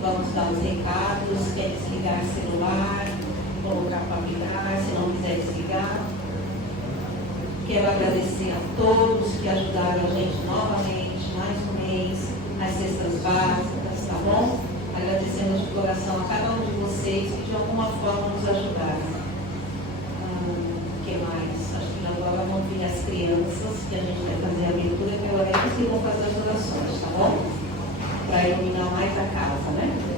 Vamos dar os recados, quer desligar o celular, colocar para vibrar, se não quiser desligar. Quero agradecer a todos que ajudaram a gente novamente, mais um mês, nas cestas básicas, tá bom? Agradecendo de coração a cada um de vocês que de alguma forma nos ajudaram. O que mais? Acho que agora vão vir as crianças, que a gente vai fazer a abertura, que agora é que vão fazer as orações, tá bom? Para iluminar mais a casa, né?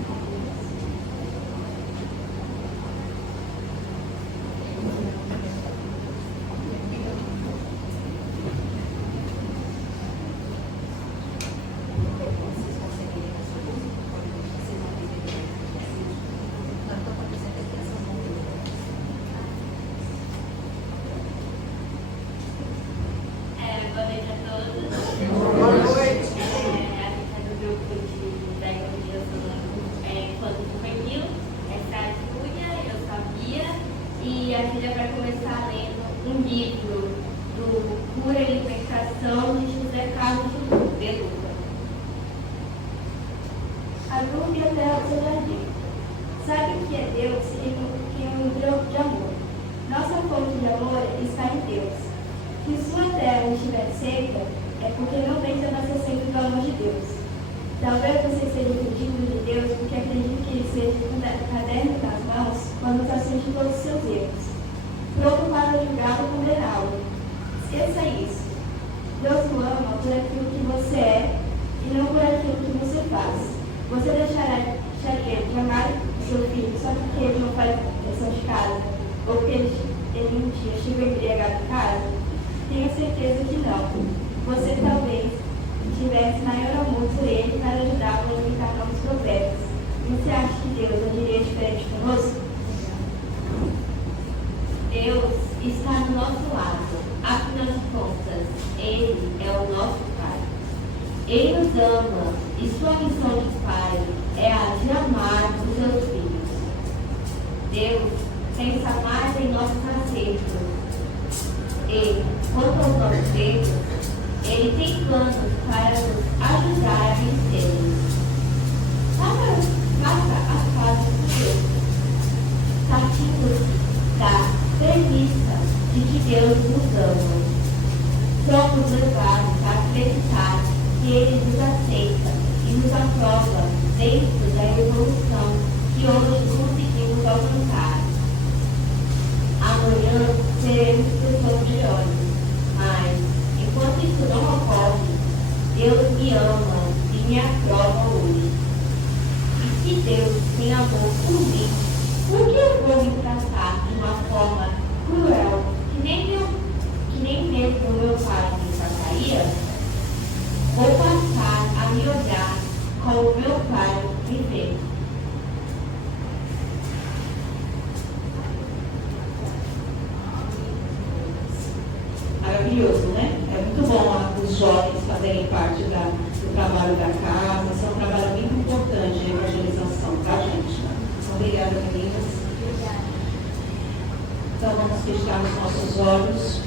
Maravilhoso, né? É muito bom os jovens fazerem parte do trabalho da casa. Isso é um trabalho muito importante de evangelização, tá, gente? Obrigada, meninas. Então, vamos fechar os nossos olhos.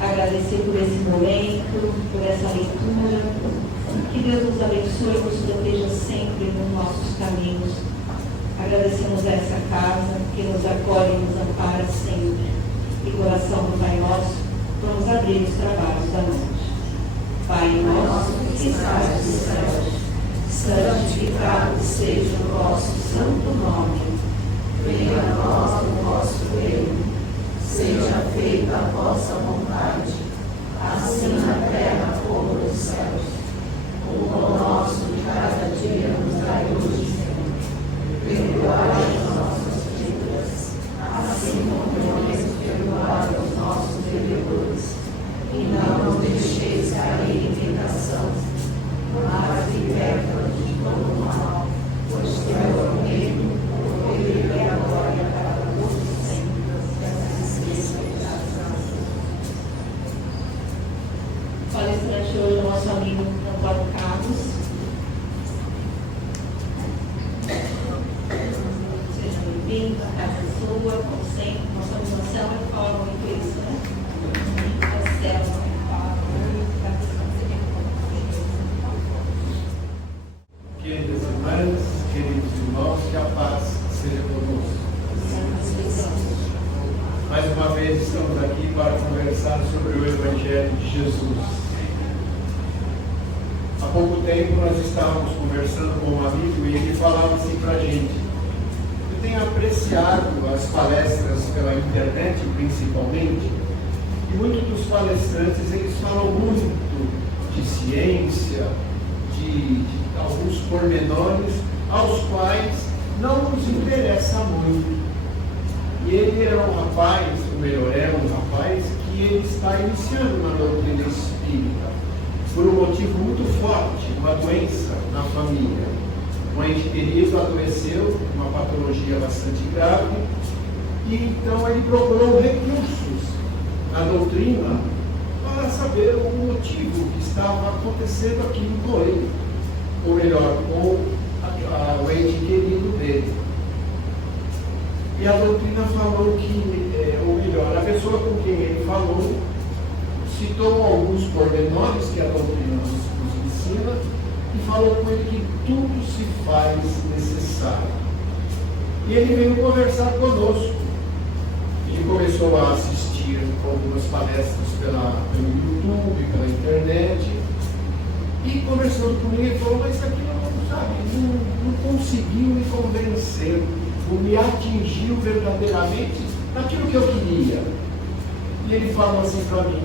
Agradecer por esse momento, por essa leitura. Que Deus nos abençoe e nos proteja sempre nos nossos caminhos. Agradecemos a essa casa que nos acolhe e nos ampara sempre. E coração do Pai Nosso, vamos abrir os trabalhos da noite. Pai nosso que estás nos céus, santificado seja o vosso santo nome. Venha a nós o vosso reino. Seja feita a vossa vontade, assim na terra como nos céus. O pão nosso de cada dia nos dai hoje, Senhor. Perdoai as nossas dívidas, assim como nós perdoai os nossos devedores. E não nos deixeis cair em tentação, mas liberta-nos de todo mal, pois teu é o reino, o poder e a glória para todos sempre. Palestrante hoje, nosso amigo pouco tempo nós estávamos conversando com um amigo e ele falava assim para a gente: eu tenho apreciado as palestras pela internet principalmente, e muitos dos palestrantes eles falam muito de ciência, de alguns pormenores aos quais não nos interessa muito. E ele é um rapaz, ou melhor, é um rapaz que ele está iniciando na doutrina espírita por um motivo muito forte, uma doença na família. Um ente querido adoeceu, uma patologia bastante grave, e então ele procurou recursos na doutrina para saber o motivo que estava acontecendo aquilo com ele, ou melhor, com o ente querido dele. E a doutrina falou que, ou melhor, a pessoa com quem ele falou citou alguns pormenores que a doutrina nos ensina e falou com ele que tudo se faz necessário. E ele veio conversar conosco. Ele começou a assistir algumas palestras pelo YouTube, pela internet, e conversando comigo, ele falou: mas aquilo não conseguiu me convencer, não me atingiu verdadeiramente naquilo que eu queria. E ele falou assim para mim: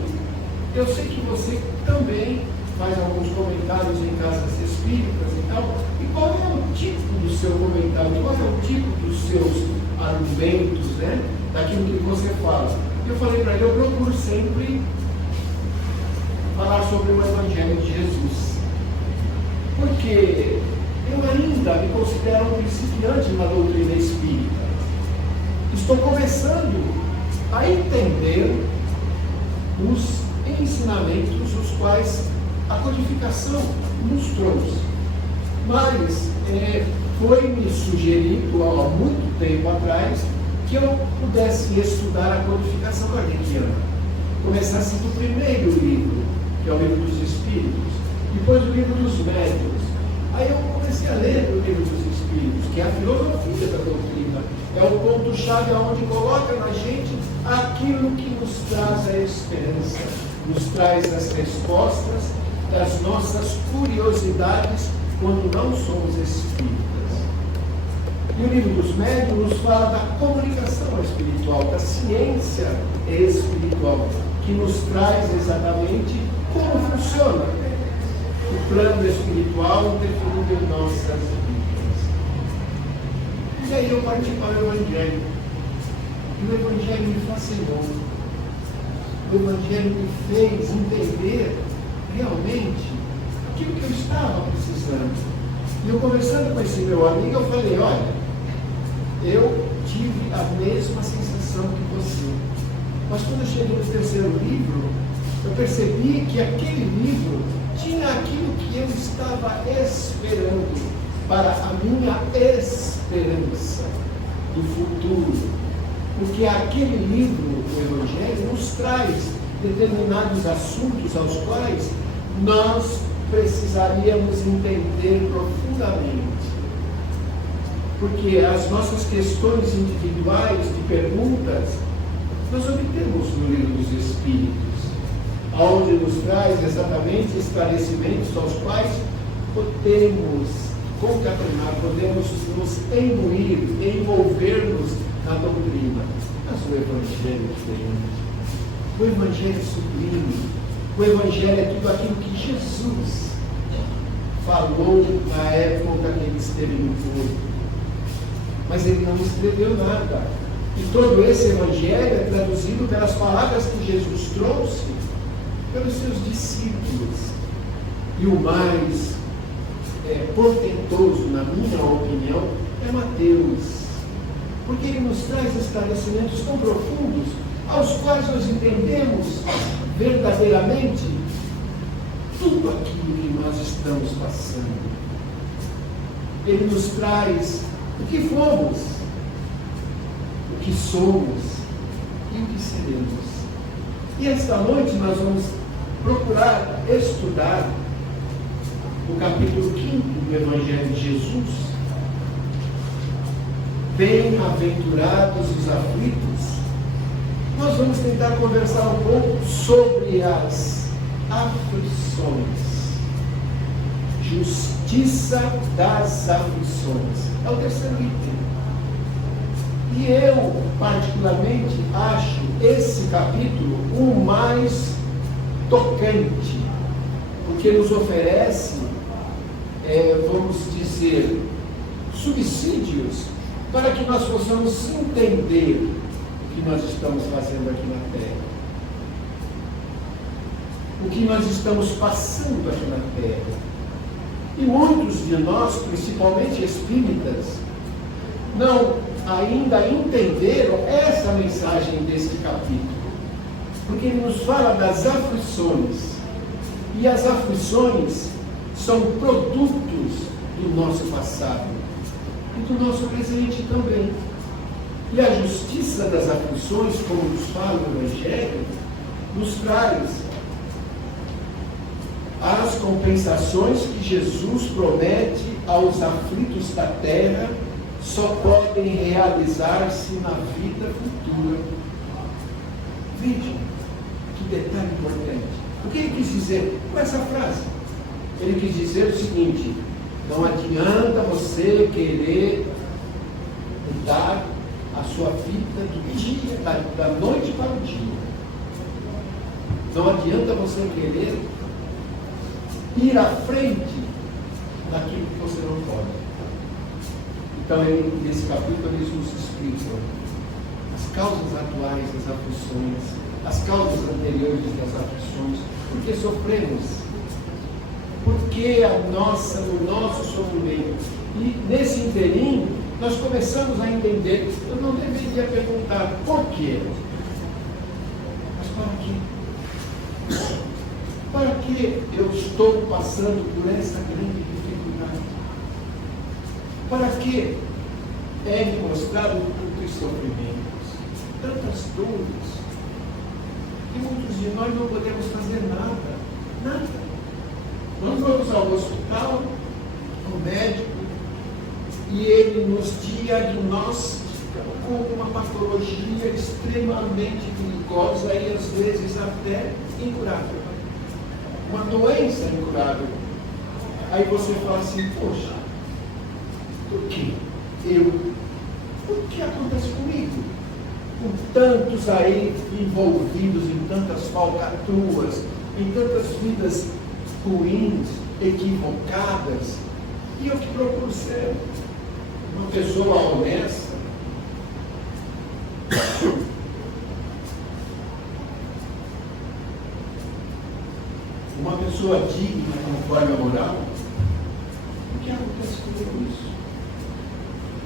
eu sei que você também faz alguns comentários em casas espíritas e tal, e qual é o tipo do seu comentário, qual é o tipo dos seus argumentos, né, daquilo que você fala? Eu falei para ele: eu procuro sempre falar sobre o Evangelho de Jesus, porque eu ainda me considero um principiante na doutrina espírita. Estou começando a entender os ensinamentos os quais a codificação nos trouxe. Mas foi-me sugerido há muito tempo atrás que eu pudesse estudar a codificação kardeciana. Começasse do primeiro livro, que é o Livro dos Espíritos, depois o Livro dos Médiuns. Aí eu comecei a ler o Livro dos Espíritos, que é a filosofia da doutrina. É o ponto-chave onde coloca na gente aquilo que nos traz a esperança, nos traz as respostas das nossas curiosidades quando não somos espíritas. E o Livro dos Médiuns nos fala da comunicação espiritual, da ciência espiritual, que nos traz exatamente como funciona o plano espiritual interferindo em nossas vidas. E aí eu parti para o Evangelho. E o Evangelho me fascinou. O Evangelho me fez entender realmente aquilo que eu estava precisando. E eu, conversando com esse meu amigo, eu falei: olha, eu tive a mesma sensação que você. Mas quando eu cheguei no terceiro livro, eu percebi que aquele livro tinha aquilo que eu estava esperando para a minha esperança do futuro. Porque aquele livro, o Evangelho, nos traz determinados assuntos aos quais nós precisaríamos entender profundamente. Porque as nossas questões individuais de perguntas nós obtemos no Livro dos Espíritos, onde nos traz exatamente esclarecimentos aos quais podemos concatenar, podemos nos imbuir, envolver-nos na doutrina. Mas o Evangelho é diferente. O Evangelho é sublime. O Evangelho é tudo aquilo que Jesus falou na época que ele esteve no corpo. Mas ele não escreveu nada. E todo esse Evangelho é traduzido pelas palavras que Jesus trouxe pelos seus discípulos. E o mais portentoso, na minha opinião, é Mateus. Porque ele nos traz esclarecimentos tão profundos, aos quais nós entendemos verdadeiramente tudo aquilo que nós estamos passando. Ele nos traz o que fomos, o que somos e o que seremos. E esta noite nós vamos procurar estudar o capítulo 5 do Evangelho de Jesus. Bem-aventurados os aflitos. Nós vamos tentar conversar um pouco sobre as aflições. justiça das aflições. É o terceiro item. E eu, particularmente, acho esse capítulo o mais tocante, porque nos oferece, vamos dizer, subsídios para que nós possamos entender o que nós estamos fazendo aqui na Terra, o que nós estamos passando aqui na Terra. E muitos de nós, principalmente espíritas, não ainda entenderam essa mensagem deste capítulo, porque ele nos fala das aflições, e as aflições são produtos do nosso passado e do nosso presente também. E a justiça das aflições, como nos fala o Evangelho, nos traz as compensações que Jesus promete aos aflitos da terra, só podem realizar-se na vida futura. Vejam que detalhe importante. O que ele quis dizer com essa frase? Ele quis dizer o seguinte: não adianta você querer mudar a sua vida do dia, da noite para o dia. Não adianta você querer ir à frente daquilo que você não pode. Então, nesse capítulo, eles nos explicam as causas atuais das aflições, as causas anteriores das aflições, por que sofremos, por que o nosso sofrimento. E nesse inteirinho, nós começamos a entender. Eu não deveria perguntar por quê, mas para quê? Para que eu estou passando por essa grande dificuldade? Para que é me mostrado tantos sofrimentos, tantas dores, e muitos de nós não podemos fazer nada, nada. Nós vamos ao hospital, ao médico, e ele nos diagnostica com uma patologia extremamente perigosa e às vezes até incurável. Uma doença incurável. Aí você fala assim: poxa, por que eu? Por que acontece comigo? Com tantos aí envolvidos em tantas falcatruas, em tantas vidas ruins, equivocadas, e eu que procuro ser uma pessoa honesta, uma pessoa digna conforme a moral. O que acontece comigo isso?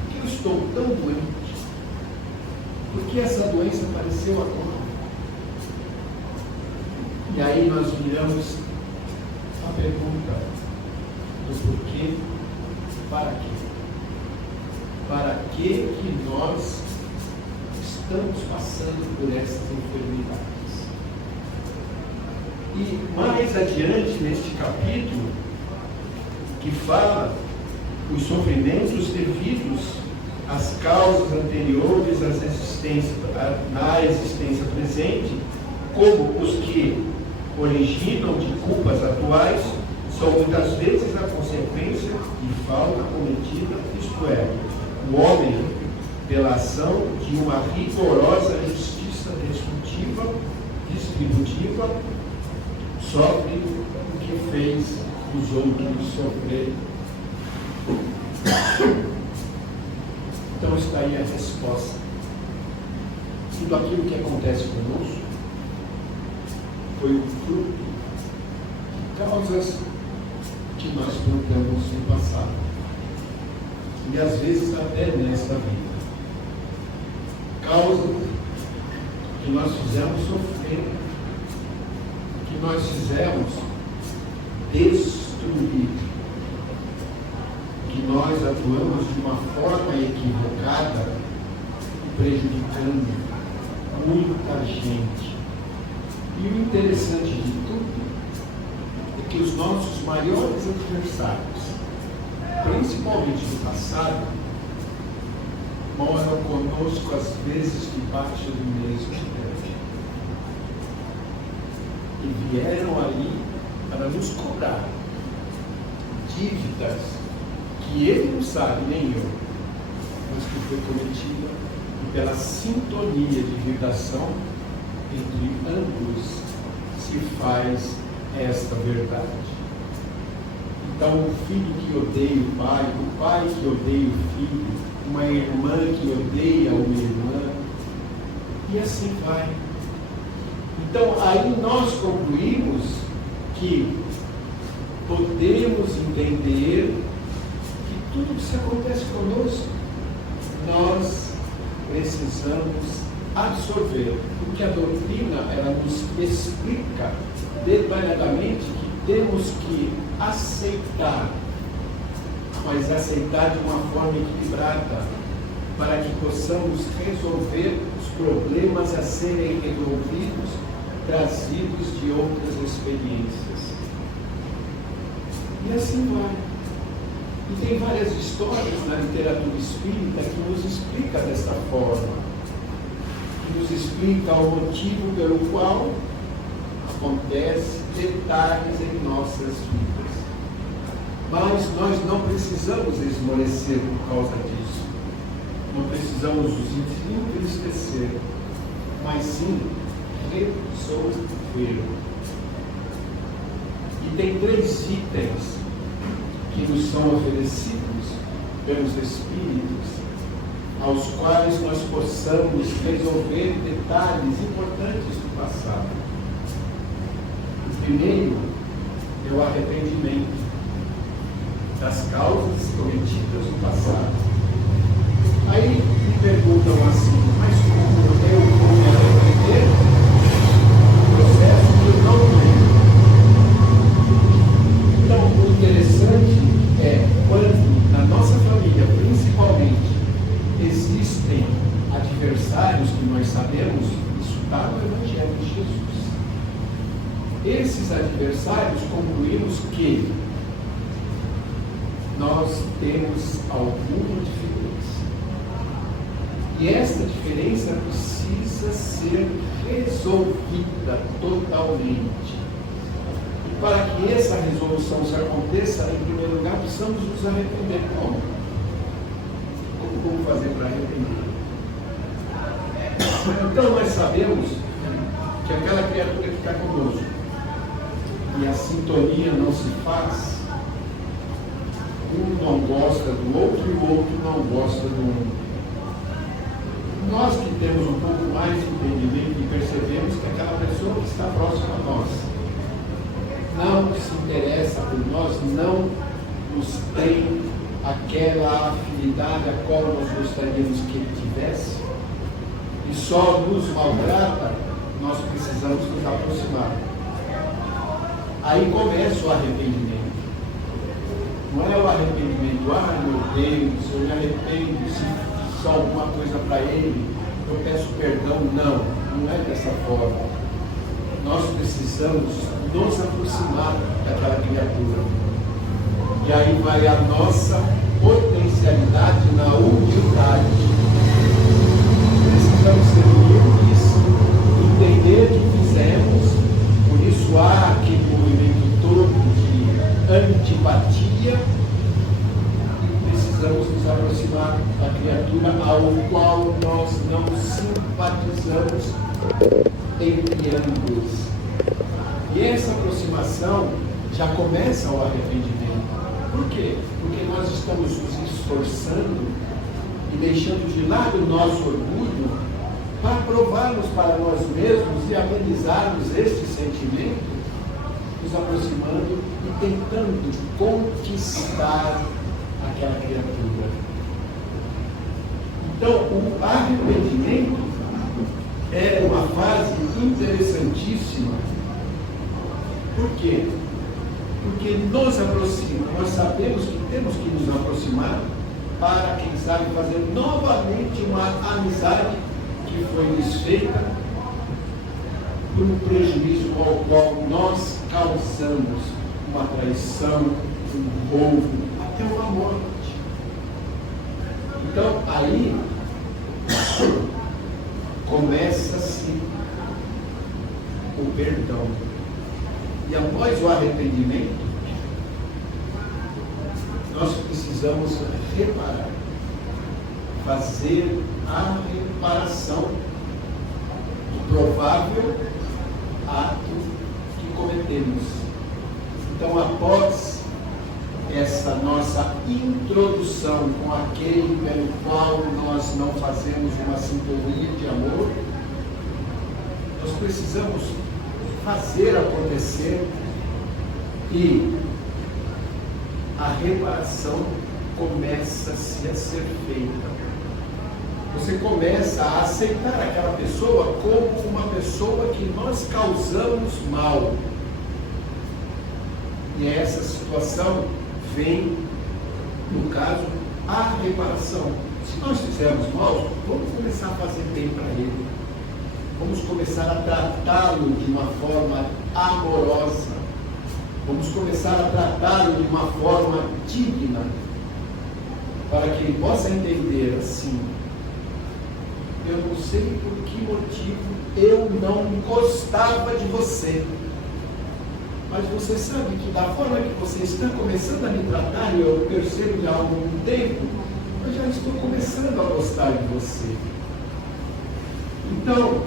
Por que eu estou tão doente? Por que essa doença apareceu agora? E aí nós viramos a pergunta do porquê, para quê? Para que nós estamos passando por essas enfermidades? E mais adiante neste capítulo, que fala os sofrimentos devidos às causas anteriores na existência presente, como os que originam de culpas atuais, são muitas vezes a consequência de falta cometida, isto é, o homem, pela ação de uma rigorosa justiça distributiva, sofre o que fez os outros sofrerem. Então está aí a resposta. Tudo aquilo que acontece conosco foi o fruto de causas que nós plantamos no passado. E às vezes até nesta vida. Causa que nós fizemos sofrer, que nós fizemos destruir, que nós atuamos de uma forma equivocada, prejudicando muita gente. E o interessante de tudo é que os nossos maiores adversários, principalmente no passado, moram conosco às vezes debaixo do mesmo teto. E vieram ali para nos cobrar dívidas que ele não sabe, nem eu, mas que foi cometida, e pela sintonia de vibração entre ambos se faz esta verdade. Então, o filho que odeia o pai que odeia o filho, uma irmã que odeia uma irmã, e assim vai. Então, aí nós concluímos que podemos entender que tudo que acontece conosco, nós precisamos absorver, porque a doutrina, ela nos explica detalhadamente que temos que aceitar, mas aceitar de uma forma equilibrada, para que possamos resolver os problemas a serem resolvidos, trazidos de outras experiências. E assim vai. E tem várias histórias na literatura espírita que nos explica dessa forma, que nos explica o motivo pelo qual acontece detalhes em nossas vidas. Mas nós não precisamos esmorecer por causa disso. Não precisamos nos entristecer, mas sim resolver. E tem 3 itens que nos são oferecidos pelos Espíritos, aos quais nós possamos resolver detalhes importantes do passado. O primeiro é o arrependimento das causas cometidas no passado. Aí me perguntam assim, mas como eu vou me arrepender do processo que eu não lembro? Então, o interessante é quando na nossa família, principalmente, existem adversários que nós sabemos, isso está no Evangelho de Jesus. Esses adversários, concluímos que nós temos alguma diferença. E essa diferença precisa ser resolvida totalmente. E para que essa resolução se aconteça, em primeiro lugar, precisamos nos arrepender. Como? Como vamos fazer para arrepender? Então nós sabemos que aquela criatura que está conosco, e a sintonia não se faz, um não gosta do outro e o outro não gosta do um. Nós que temos um pouco mais de entendimento e percebemos que aquela pessoa que está próxima a nós não se interessa por nós, não nos tem aquela afinidade a qual nós gostaríamos que ele tivesse, e só nos maltrata, nós precisamos nos aproximar. Aí começa o arrependimento. Não é o arrependimento, meu Deus, eu me arrependo, se fiz alguma coisa para ele, eu peço perdão. Não é dessa forma. Nós precisamos nos aproximar daquela criatura. E aí vai a nossa potencialidade na humildade. Precisamos ser humildes, entender que fizemos, por isso há aquele movimento todo de antipatia, e precisamos nos aproximar da criatura ao qual nós não simpatizamos entre ambos. E essa aproximação já começa o arrependimento. Por quê? Porque nós estamos nos esforçando e deixando de lado o nosso orgulho para provarmos para nós mesmos e amenizarmos este sentimento, nos aproximando e tentando conquistar aquela criatura. Então, o arrependimento é uma fase interessantíssima. Por quê? Porque nos aproxima, nós sabemos que temos que nos aproximar para, quem sabe, fazer novamente uma amizade que foi desfeita por um prejuízo ao qual nós causamos uma traição, um roubo, até uma morte. Então, aí começa-se o perdão. E após o arrependimento, precisamos reparar, fazer a reparação do provável ato que cometemos. Então, após essa nossa introdução com aquele pelo qual nós não fazemos uma sintonia de amor, nós precisamos fazer acontecer e a reparação começa-se a ser feita. Você começa a aceitar aquela pessoa como uma pessoa que nós causamos mal. E essa situação vem, no caso, a reparação. Se nós fizermos mal, vamos começar a fazer bem para ele. Vamos começar a tratá-lo de uma forma amorosa. Vamos começar a tratá-lo de uma forma digna, para que ele possa entender assim: eu não sei por que motivo eu não gostava de você, mas você sabe que da forma que você está começando a me tratar, e eu percebo já há algum tempo, eu já estou começando a gostar de você. Então,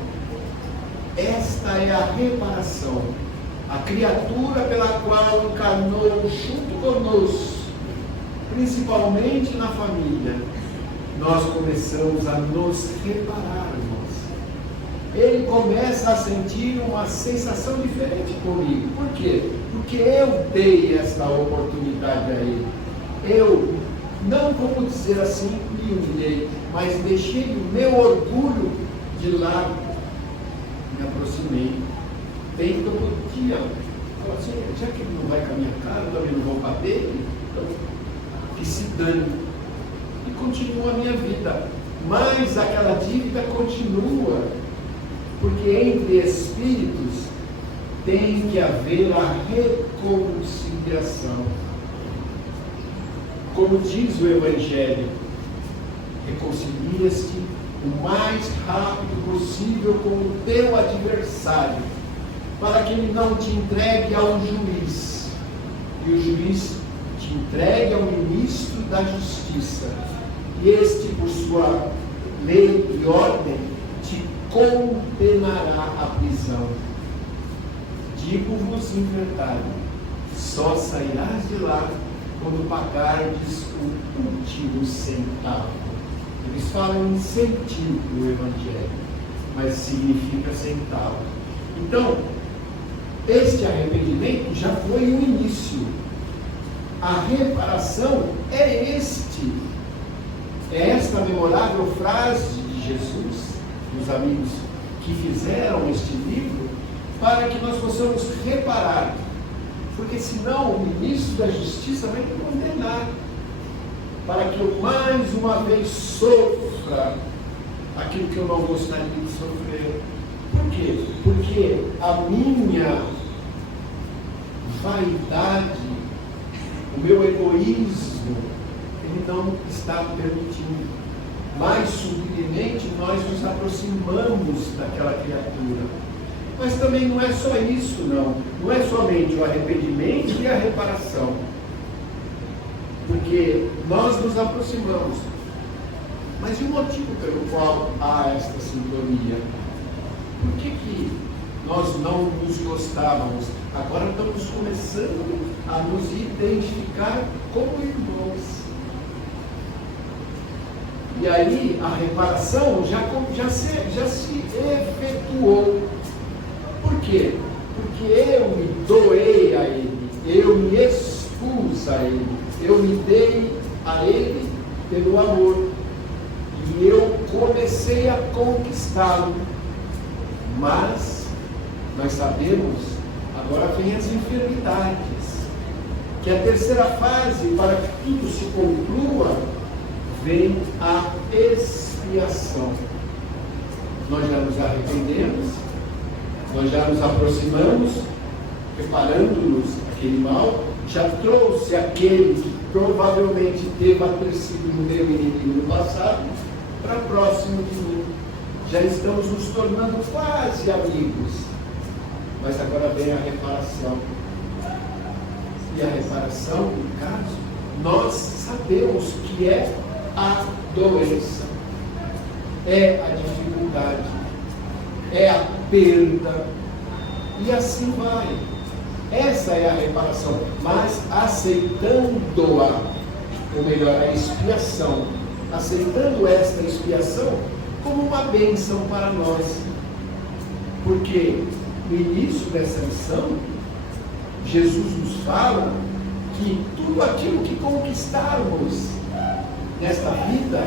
esta é a reparação. A criatura pela qual encarnou junto conosco, principalmente na família, nós começamos a nos reparar, irmãos. Ele começa a sentir uma sensação diferente comigo. Por quê? Porque eu dei esta oportunidade a ele. Eu, não vamos dizer assim, me humilhei, mas deixei o meu orgulho de lado. Me aproximei. Bem que eu podia falar assim: já que ele não vai com a minha cara, eu também não vou com a dele, então que se dane. E continua a minha vida. Mas aquela dívida continua, porque entre espíritos tem que haver a reconciliação. Como diz o Evangelho, reconcilia-se o mais rápido possível com o teu adversário, para que ele não te entregue ao juiz, e o juiz te entregue ao ministro da justiça, e este, por sua lei e ordem, te condenará à prisão. Digo-vos em verdade, só sairás de lá quando pagardes o último centavo. Eles falam em centavo no Evangelho, mas significa centavo. Então, este arrependimento já foi o início. A reparação é esta memorável frase de Jesus, dos amigos que fizeram este livro, para que nós possamos reparar. Porque senão o ministro da Justiça vai me condenar, para que eu mais uma vez sofra aquilo que eu não gostaria de sofrer. Por quê? Porque a minha vaidade, o meu egoísmo, ele não está permitindo. Mais subtilmente nós nos aproximamos daquela criatura. Mas também não é só isso, não. Não é somente o arrependimento e a reparação. Porque nós nos aproximamos. Mas e o motivo pelo qual há esta sintonia? Por que nós não nos gostávamos? Agora estamos começando a nos identificar como irmãos. E aí a reparação já se efetuou. Por quê? Porque eu me doei a ele, eu me expus a ele, eu me dei a ele pelo amor. E eu comecei a conquistá-lo. Mas nós sabemos, agora vem as enfermidades, que a terceira fase, para que tudo se conclua, vem a expiação. Nós já nos arrependemos, nós já nos aproximamos, preparando-nos aquele mal, já trouxe aquele que provavelmente deva ter sido o meu inimigo no passado, para próximo de mim. Já estamos nos tornando quase amigos. Mas agora vem a reparação. E a reparação, no caso, nós sabemos sabemos que é a doença, é a dificuldade, é a perda, e assim vai. Essa é a reparação, mas aceitando-a, ou melhor, a expiação, aceitando esta expiação como uma bênção para nós. Porque no início dessa lição, Jesus nos fala que tudo aquilo que conquistarmos nesta vida,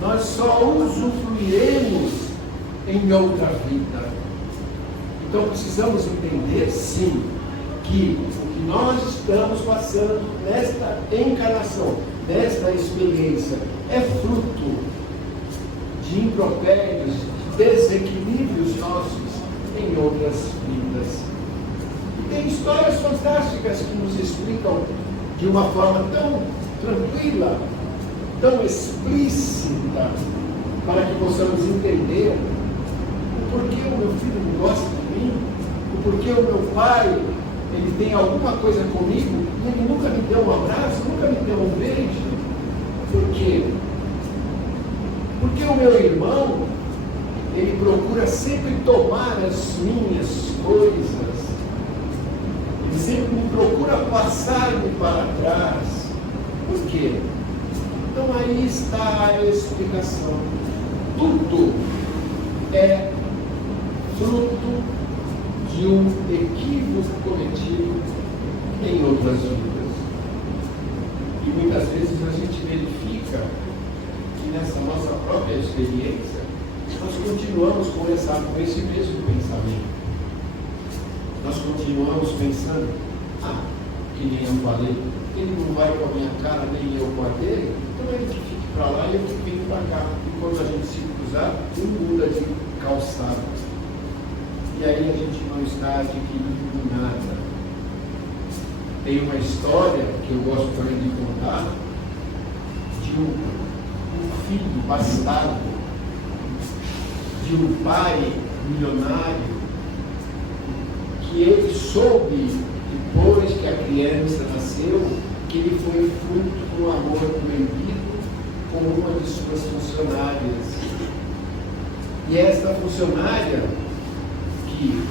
nós só usufruiremos em outra vida. Então precisamos entender, sim, que o que nós estamos passando nesta encarnação, nesta experiência, é fruto de impropérios, de desequilíbrios nossos em outras vidas. E tem histórias fantásticas que nos explicam de uma forma tão tranquila, tão explícita, para que possamos entender o porquê o meu filho não gosta de mim, o porquê o meu pai, ele tem alguma coisa comigo e ele nunca me deu um abraço, nunca me deu um beijo. Por quê? Porque o meu irmão, ele procura sempre tomar as minhas coisas, ele sempre me procura passar-me para trás. Por quê? Então aí está a explicação. Tudo é fruto de um equívoco cometido em outras vidas. E muitas vezes a gente verifica que nessa nossa própria experiência, nós continuamos com esse mesmo pensamento. Nós continuamos pensando, que nem eu falei, ele não vai com a minha cara, nem eu com a dele, então ele que fique para lá e eu que fique para cá. E quando a gente se cruzar, um muda de calçada. E aí a gente não está adquirindo nada. Tem uma história que eu gosto também de contar, de um filho bastardo, de um pai milionário, que ele soube, depois que a criança nasceu, que ele foi fruto do amor proibido com uma de suas funcionárias. E esta funcionária, que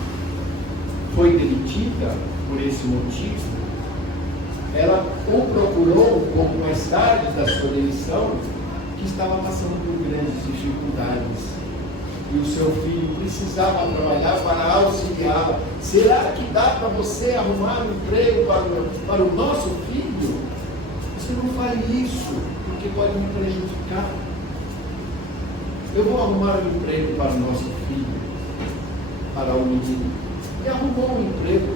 foi demitida por esse motivo, ela o procurou um pouco mais tarde da sua demissão, que estava passando por grandes dificuldades. E o seu filho precisava trabalhar para auxiliá-la. Será que dá para você arrumar um emprego para o nosso filho? Você não fale isso, porque pode me prejudicar. Eu vou arrumar um emprego para o nosso filho, para o menino. E arrumou um emprego.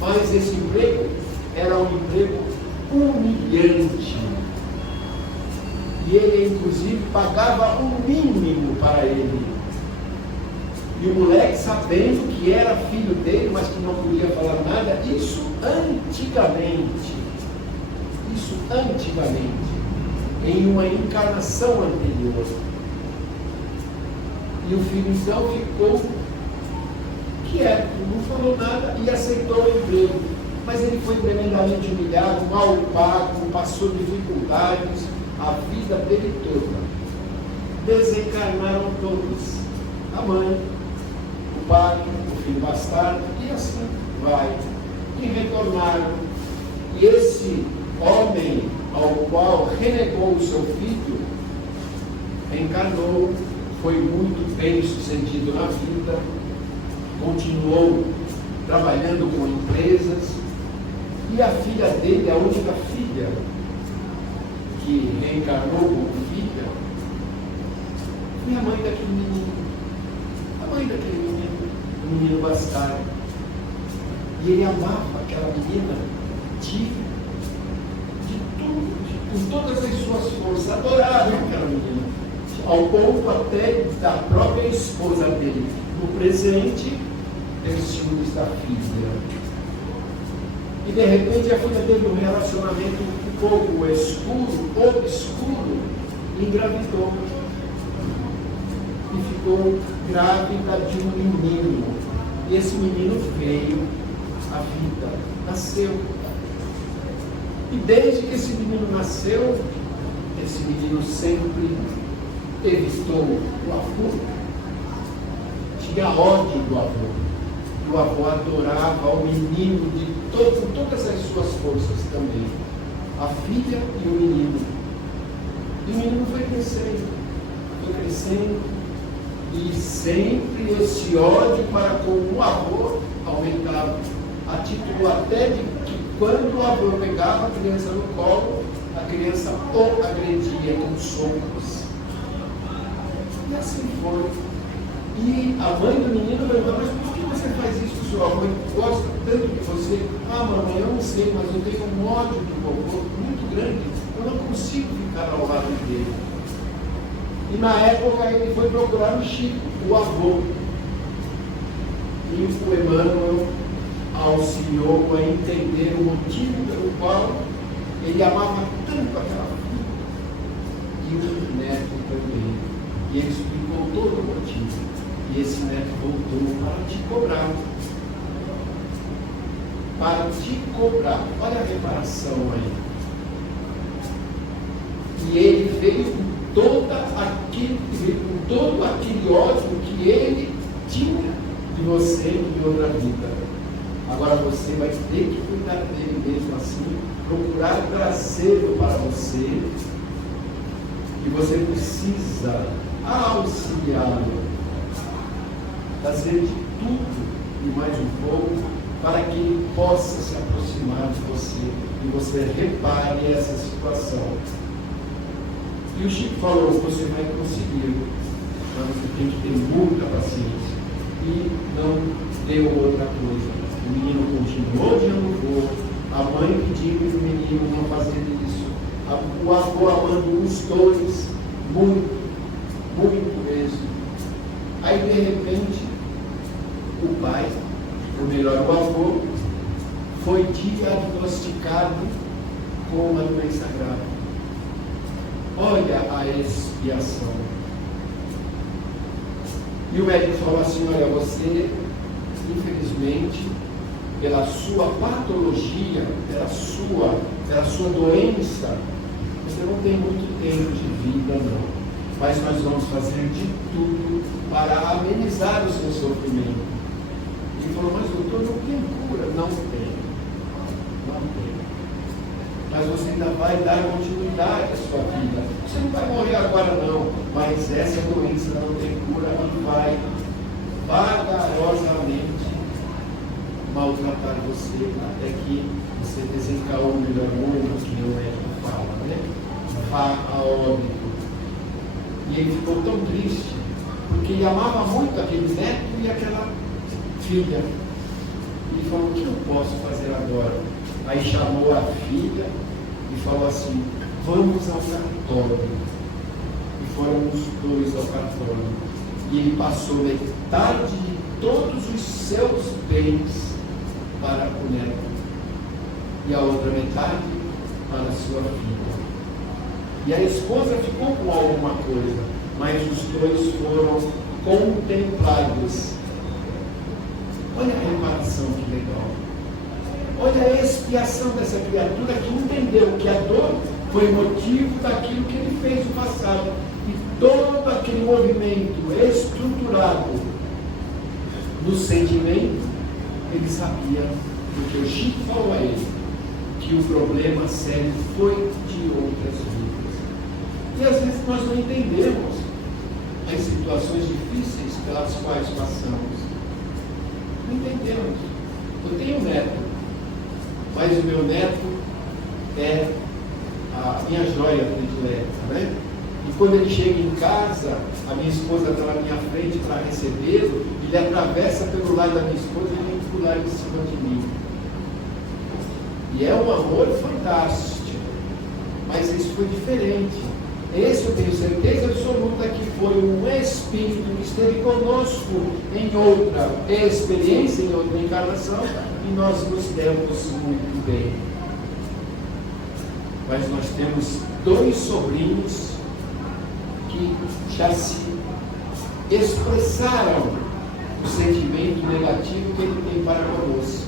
Mas esse emprego era um emprego humilhante. E ele, inclusive, pagava o mínimo para ele. E o moleque, sabendo que era filho dele, mas que não podia falar nada, isso antigamente, em uma encarnação anterior. E o filho, então, ficou quieto, não falou nada e aceitou o emprego. Mas ele foi tremendamente humilhado, mal pago, passou dificuldades a vida dele toda. Desencarnaram todos. A mãe, o pai, o filho bastardo, e assim vai. E retornaram. E esse homem ao qual renegou o seu filho, encarnou, foi muito bem sucedido na vida, continuou trabalhando com empresas, e a filha dele, a única filha que reencarnou como filha, foi a mãe daquele menino. A mãe daquele menino, o menino bastardo. E ele amava aquela menina de tudo, com todas as suas forças, adorava aquela menina, ao ponto até da própria esposa dele, no presente, ter ciúmes da filha. E de repente a filha teve um relacionamento um pouco obscuro, e engravidou. E ficou grávida de um menino. E esse menino veio à vida, nasceu. E desde que esse menino nasceu, esse menino sempre evitou o avô, tinha ódio do avô. E o avô adorava o menino com todas as suas forças também. A filha e o menino. E o menino foi crescendo, e sempre esse ódio para com o avô aumentava. A título até de que quando o avô pegava a criança no colo, a criança o agredia com socos. E assim foi. E a mãe do menino perguntou: mas por que você faz isso? Sua mãe gosta tanto de você. Ah, mamãe, eu não sei, mas eu tenho um ódio do vovô muito grande. Eu não consigo ficar ao lado dele. E na época ele foi procurar o Chico, o avô. E o Emmanuel auxiliou a entender o motivo pelo qual ele amava tanto aquela filha. E o neto também. E ele explicou todo o motivo. E esse neto voltou para te cobrar. Para te cobrar. Olha a reparação aí. E ele veio com todo aquele ódio que ele tinha de você em outra vida. Agora você vai ter que cuidar dele mesmo assim, procurar trazê-lo para você. E você precisa auxiliá-lo, fazer de tudo e mais um pouco para que ele possa se aproximar de você e você repare essa situação. E o Chico falou: você vai conseguir, mas você tem que ter muita paciência. E não deu outra coisa. O menino continuou de avô, a mãe pediu para o menino não fazer isso, o avô amando os dois muito, muito mesmo. Aí de repente o pai, ou melhor, o avô, foi diagnosticado com uma doença grave. Olha a expiação. E o médico falou assim: olha, você, infelizmente, pela sua patologia, pela sua doença, você não tem muito tempo de vida, não. Mas nós vamos fazer de tudo para amenizar o seu sofrimento. Ele falou: mas doutor, não tem cura. Não tem. Não tem. Mas você ainda vai dar continuidade à sua vida. Você não vai morrer agora não, mas essa doença não tem cura e vai vagarosamente maltratar você até que você desencaúme o hormônio que o médico fala, né? Vá a óbito. E ele ficou tão triste, porque ele amava muito aquele neto e aquela filha. E ele falou: o que eu posso fazer agora? Aí chamou a filha e falou assim: vamos ao cartório. E foram os dois ao cartório. E ele passou metade de todos os seus bens para o neto e a outra metade para a sua filha. E a esposa ficou com alguma coisa, mas os dois foram contemplados. Olha a reparação, que legal. Olha a expiação dessa criatura que entendeu que a dor foi motivo daquilo que ele fez no passado. E todo aquele movimento estruturado no sentimento, ele sabia, porque o Chico falou a ele, que o problema sério foi de outras vidas. E às vezes nós não entendemos as situações difíceis pelas quais passamos. Não entendemos. Eu tenho um neto, mas o meu neto é a minha joia predileta, né? E quando ele chega em casa, a minha esposa está na minha frente para recebê-lo, ele atravessa pelo lado da minha esposa e vem pular em cima de mim. E é um amor fantástico, mas isso foi diferente. Esse eu tenho certeza absoluta que foi um Espírito que esteve conosco em outra experiência, em outra encarnação, e nós nos demos muito bem. Mas nós temos dois sobrinhos que já se expressaram o sentimento negativo que ele tem para conosco.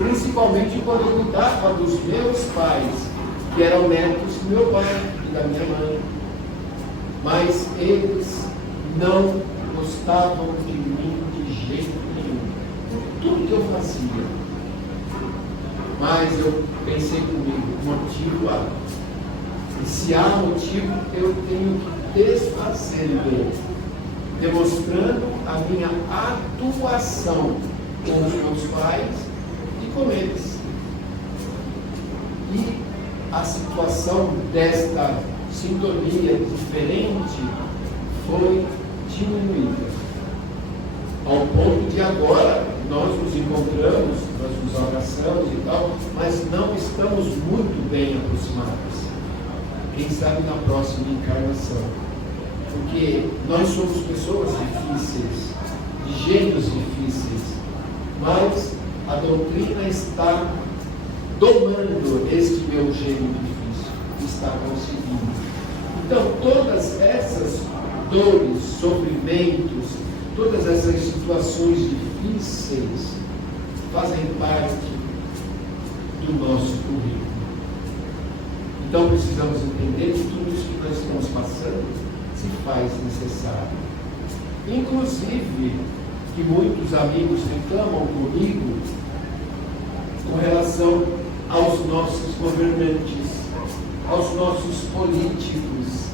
principalmente quando eu cuidava dos meus pais, que eram netos do meu pai e da minha mãe. Mas eles não gostavam de mim de jeito nenhum, por tudo que eu fazia. Mas eu pensei comigo, motivo há. E se há motivo, eu tenho que desfazê-lo, demonstrando a minha atuação com os meus pais e com eles. E a situação desta sintonia diferente foi diminuída, ao ponto de agora nós nos encontramos, nós nos abraçamos e tal, mas não estamos muito bem aproximados. Quem sabe na próxima encarnação, porque nós somos pessoas difíceis, de gênios difíceis, mas a doutrina está domando este meu gênio difícil, está conseguindo. Então, todas essas dores, sofrimentos, todas essas situações difíceis fazem parte do nosso currículo. Então, precisamos entender que tudo isso que nós estamos passando se faz necessário. Inclusive, que muitos amigos reclamam comigo com relação aos nossos governantes, aos nossos políticos.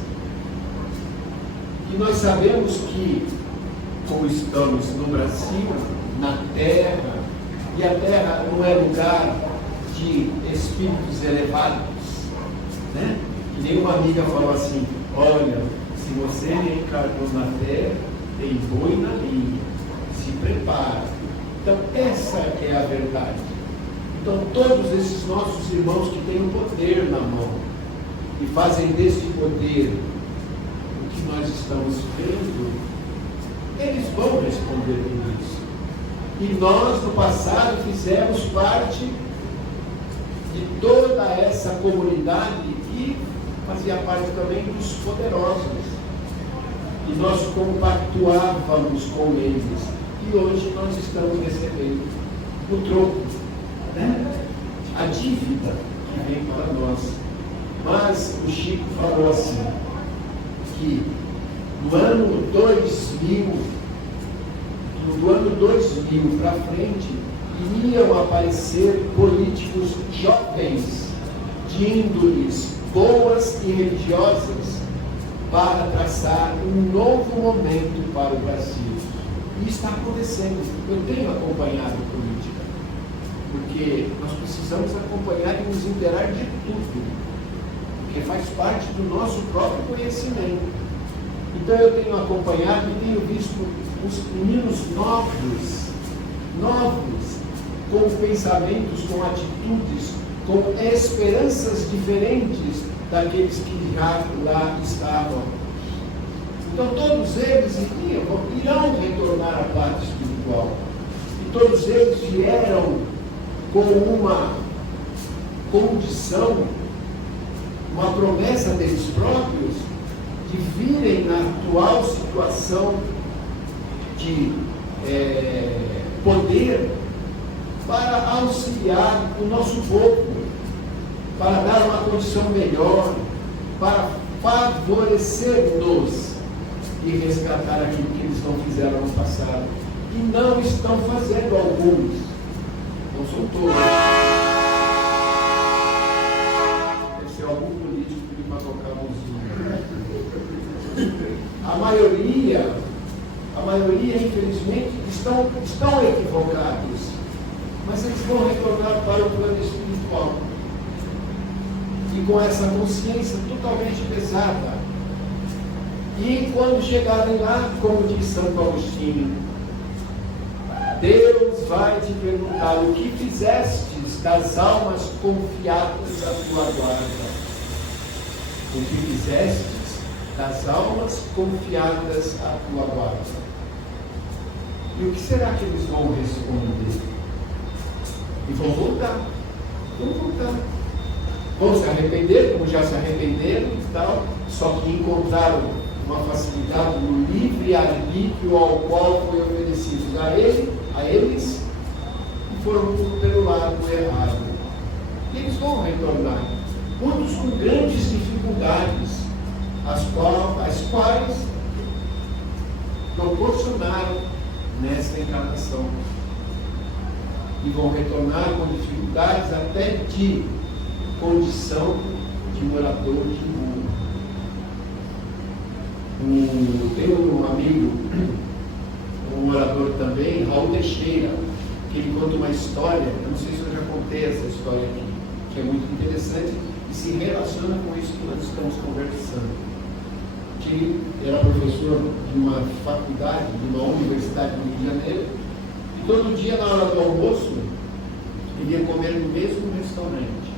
E nós sabemos que, como estamos no Brasil, na Terra, e a Terra não é lugar de espíritos elevados, né? E nenhuma amiga falou assim: olha, se você reencarnou na Terra, tem boi na linha, se prepara. Então, essa é a verdade. Então, todos esses nossos irmãos que têm o poder na mão e fazem desse poder o que nós estamos vendo, eles vão responder por isso. E nós, no passado, fizemos parte de toda essa comunidade que fazia parte também dos poderosos. E nós compactuávamos com eles. E hoje nós estamos recebendo o troco, né? A dívida que vem para nós. Mas o Chico falou assim, que no ano 2000, do ano 2000 para frente, iriam aparecer políticos jovens, de índoles boas e religiosas, para traçar um novo momento para o Brasil. E está acontecendo. Eu tenho acompanhado política, porque nós precisamos acompanhar e nos inteirar de tudo, porque faz parte do nosso próprio conhecimento. Então eu tenho acompanhado e tenho visto os meninos novos, com pensamentos, com atitudes, com esperanças diferentes daqueles que já lá estavam. Então todos eles irão retornar à parte espiritual. E todos eles vieram com uma condição, uma promessa deles próprios, de virem na atual situação de poder para auxiliar o nosso povo, para dar uma condição melhor, para favorecer-nos e resgatar aquilo que eles não fizeram no passado. E não estão fazendo alguns, não são todos. Deve ser algum político que para tocar a mãozinha. A maioria, infelizmente, estão equivocados, mas eles vão retornar para o plano espiritual. E com essa consciência totalmente pesada. E quando chegarem lá, como diz Santo Agostinho, Deus vai te perguntar: o que fizestes das almas confiadas à tua guarda? O que fizestes das almas confiadas à tua guarda? E o que será que eles vão responder? E vão voltar. Vão se arrepender, como já se arrependeram e tal, só que encontraram uma facilidade no livre-arbítrio ao qual foi oferecido a eles, e foram pelo lado errado. E eles vão retornar, muitos com grandes dificuldades, as quais proporcionaram nesta encarnação. E vão retornar com dificuldades até de condição de morador de rua. Tenho um amigo, um morador também, Raul Teixeira, que ele conta uma história, eu não sei se eu já contei essa história aqui, que é muito interessante e se relaciona com isso que nós estamos conversando. Que ele era professor de uma faculdade, de uma universidade no Rio de Janeiro, e todo dia, na hora do almoço, ele ia comer no mesmo restaurante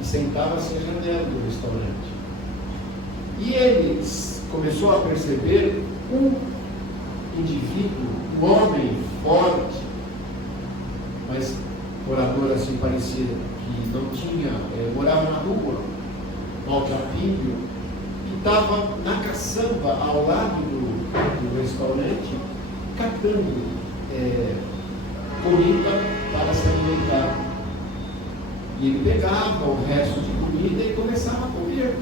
e sentava-se à janela do restaurante. E ele começou a perceber um indivíduo, um homem forte, mas morador assim parecido, que não tinha, morava na rua, maltrapilho, que estava na caçamba ao lado do restaurante, catando comida para se alimentar. E ele pegava o resto de comida e começava a comer.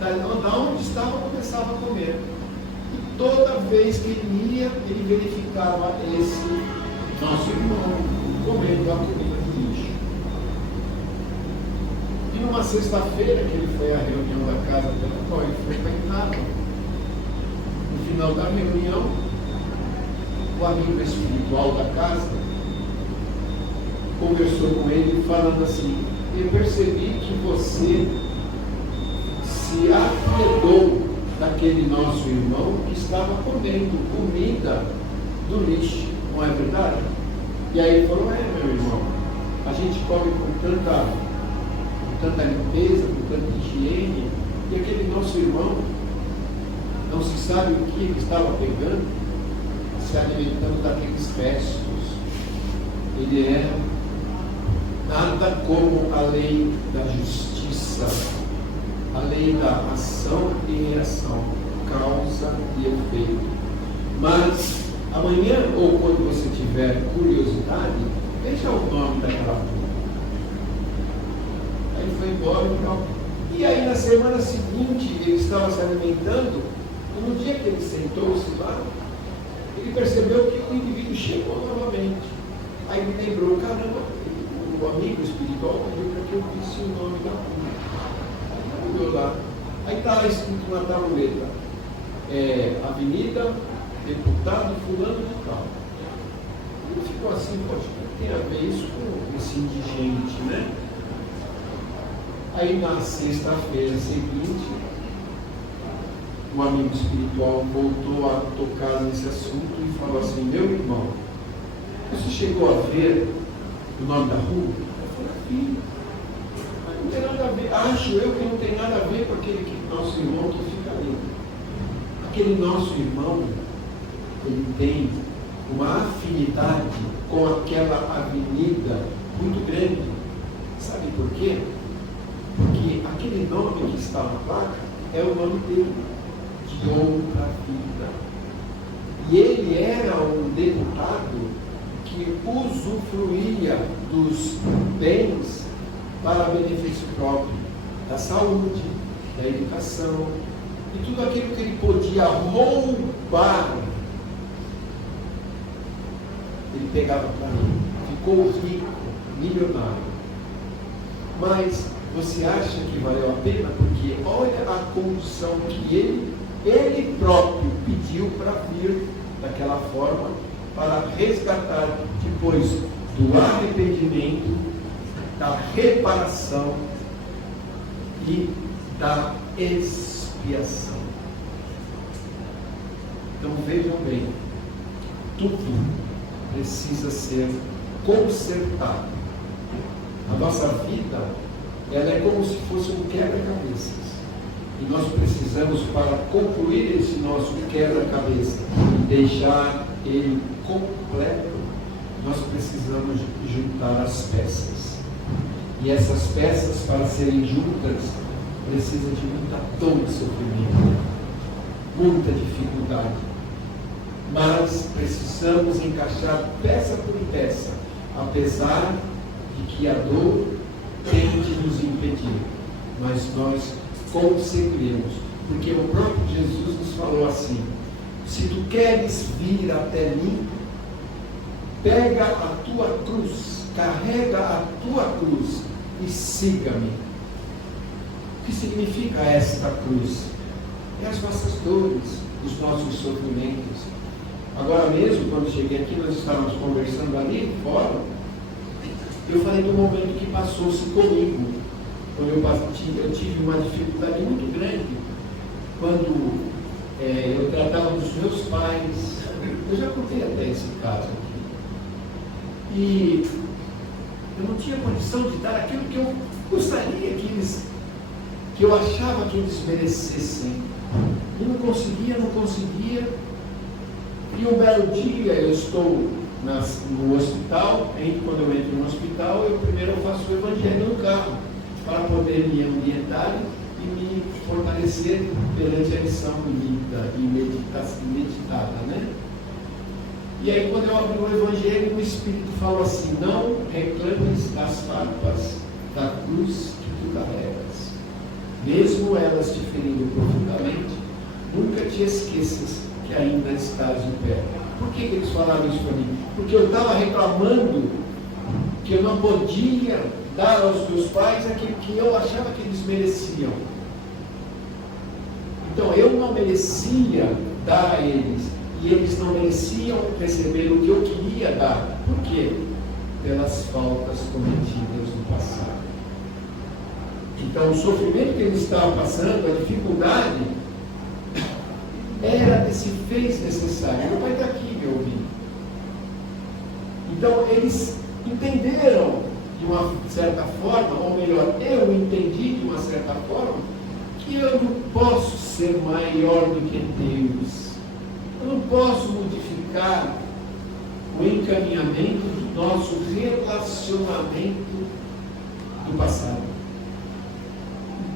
Da onde estava, começava a comer. E toda vez que ele ia, ele verificava esse nosso irmão comendo a comida do lixo. E numa sexta-feira, que ele foi à reunião da casa pela qual ele frequentava, no final da reunião, o amigo espiritual da casa conversou com ele falando assim: eu percebi que você se apiedou daquele nosso irmão que estava comendo comida do lixo, não é verdade? E aí ele falou: meu irmão, a gente come com tanta limpeza, com tanta higiene, e aquele nosso irmão não se sabe o que ele estava pegando, se alimentando daqueles restos. Ele é nada como a lei da justiça, a lei da ação e reação, causa e efeito. Mas amanhã, ou quando você tiver curiosidade, veja o nome daquela fruta. Aí ele foi embora e tal. E aí na semana seguinte ele estava se alimentando, e no dia que ele sentou-se lá, ele percebeu que o indivíduo chegou novamente. Aí ele lembrou: caramba, o amigo espiritual pediu para que eu visse o nome da fruta. Aí olhou lá. Aí está escrito na tabueta: Avenida Deputado Fulano de Tal. Ele ficou assim: poxa, tem a ver isso com esse indigente, né? Aí na sexta-feira seguinte, o amigo espiritual voltou a tocar nesse assunto e falou assim: meu irmão, você chegou a ver o nome da rua? Eu falei: filho, mas não tem nada a ver, acho eu que não tem nada a ver com aquele nosso irmão que fica ali. Aquele nosso irmão, ele tem uma afinidade com aquela avenida muito grande. Sabe por quê? Porque aquele nome que está na placa é o nome dele, de outra vida. E ele era um deputado que usufruía dos bens para benefício próprio, da saúde, da educação, e tudo aquilo que ele podia roubar, ele pegava para ele. Ficou rico, milionário. Mas você acha que valeu a pena? Porque olha a condição que ele próprio pediu para vir daquela forma, para resgatar depois do arrependimento, da reparação e da expiação. Então vejam bem, tudo precisa ser consertado. A nossa vida, ela é como se fosse um quebra-cabeças. E nós precisamos, para concluir esse nosso quebra-cabeça e deixar ele completo, nós precisamos juntar as peças. E essas peças, para serem juntas, precisam de muita dor e sofrimento, muita dificuldade. Mas precisamos encaixar peça por peça, apesar de que a dor tente nos impedir, mas nós conseguiremos, porque o próprio Jesus nos falou assim: se tu queres vir até mim, pega a tua cruz, carrega a tua cruz e siga-me. O que significa esta cruz? É as nossas dores, os nossos sofrimentos. Agora mesmo, quando cheguei aqui, nós estávamos conversando ali fora, eu falei do momento que passou-se comigo, quando eu tive uma dificuldade muito grande, quando eu tratava dos meus pais. Eu já contei até esse caso aqui. E eu não tinha condição de dar aquilo que eu gostaria que eu achava que eles merecessem. E não conseguia. E um belo dia eu estou no hospital, quando eu entro no hospital, primeiro eu faço o evangelho no carro, para poder me ambientar e me fortalecer perante a lição lida e meditada, né? E aí quando eu abro o evangelho, o Espírito fala assim: não reclames das farpas da cruz que tu carregas, mesmo elas te ferindo profundamente, nunca te esqueças que ainda estás de pé. Por que eles falaram isso para mim? Porque eu estava reclamando que eu não podia dar aos meus pais aquilo que eu achava que eles mereciam. Então eu não merecia dar a eles, e eles não mereciam receber o que eu queria dar. Por quê? Pelas faltas cometidas no passado. Então o sofrimento que eles estavam passando, a dificuldade, se fez necessário. Meu pai está aqui me ouvindo. Então eles entenderam de uma certa forma, ou melhor, eu entendi de uma certa forma, que eu não posso ser maior do que Deus. Eu não posso modificar o encaminhamento do nosso relacionamento do passado.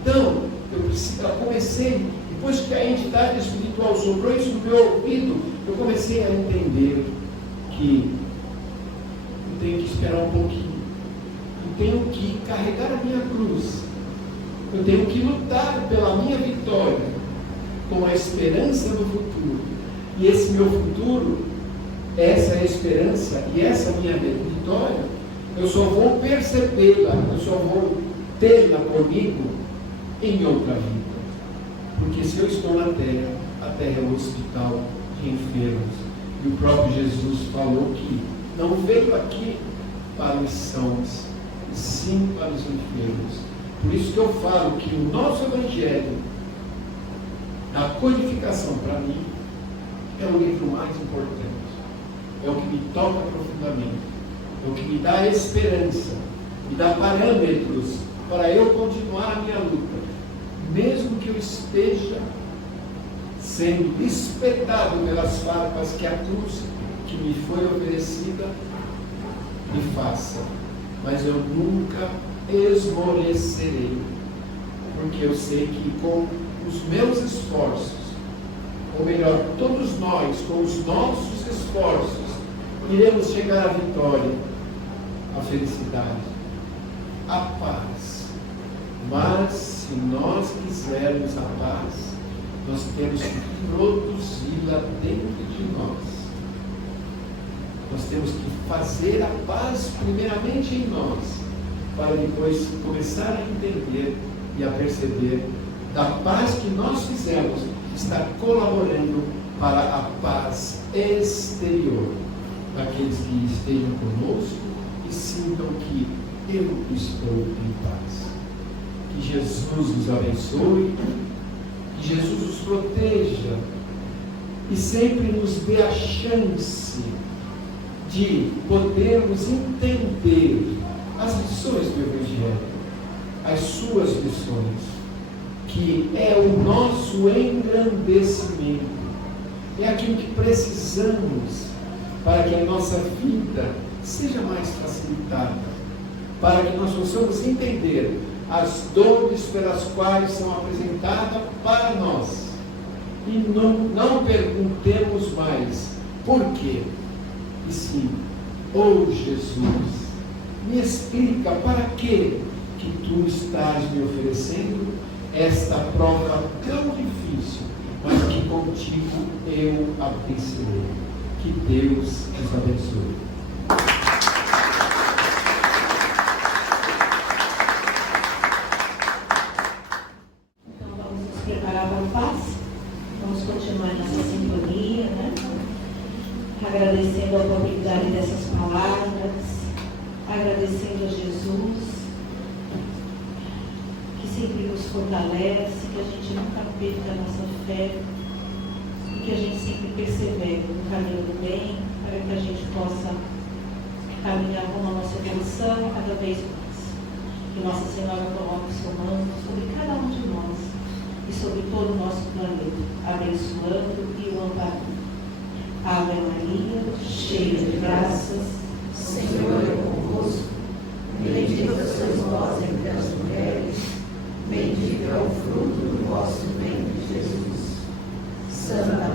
Então, eu comecei, depois que a entidade espiritual soprou isso no meu ouvido, eu comecei a entender que eu tenho que esperar um pouquinho. Eu tenho que carregar a minha cruz. Eu tenho que lutar pela minha vitória, com a esperança no futuro. E esse meu futuro, essa é a esperança e essa minha vitória, eu só vou percebê-la, eu só vou tê-la comigo em outra vida. Porque se eu estou na terra, a terra é um hospital de enfermos. E o próprio Jesus falou que não veio aqui para os sãos, e sim para os enfermos. Por isso que eu falo que o nosso Evangelho, a codificação, para mim, é o livro mais importante. É o que me toca profundamente. É o que me dá esperança, me dá parâmetros para eu continuar a minha luta, mesmo que eu esteja sendo espetado pelas farpas que a cruz que me foi oferecida me faça. Mas eu nunca esmorecerei, porque eu sei que com os meus esforços, ou melhor, todos nós, com os nossos esforços, iremos chegar à vitória, à felicidade, à paz. Mas se nós quisermos a paz, nós temos que produzi-la dentro de nós. Nós temos que fazer a paz primeiramente em nós, para depois começar a entender e a perceber da paz que nós fizemos, estar colaborando para a paz exterior, daqueles que estejam conosco e sintam que eu estou em paz. Que Jesus nos abençoe, que Jesus nos proteja e sempre nos dê a chance de podermos entender as lições do Evangelho, as suas lições, que é o nosso engrandecimento, é aquilo que precisamos para que a nossa vida seja mais facilitada, para que nós possamos entender as dores pelas quais são apresentadas para nós, e não perguntemos mais por quê, e sim Oh Jesus, me explica para que tu estás me oferecendo esta prova tão difícil, mas que contigo eu a vencerei. Que Deus nos abençoe. Então vamos nos preparar para o passe. Vamos continuar nessa sintonia, né? Agradecendo a oportunidade dessas palavras, agradecendo a Jesus, que sempre nos fortalece, que a gente nunca perca a nossa fé e que a gente sempre persevere no caminho do bem, para que a gente possa caminhar com a nossa evolução cada vez mais. Que Nossa Senhora coloque o seu manto sobre cada um de nós e sobre todo o nosso planeta, abençoando e o amparando. Ave Maria, cheia de graças, Senhor é convosco, bendita sois vós entre as mulheres, bendito é o fruto do vosso ventre, Jesus. Santa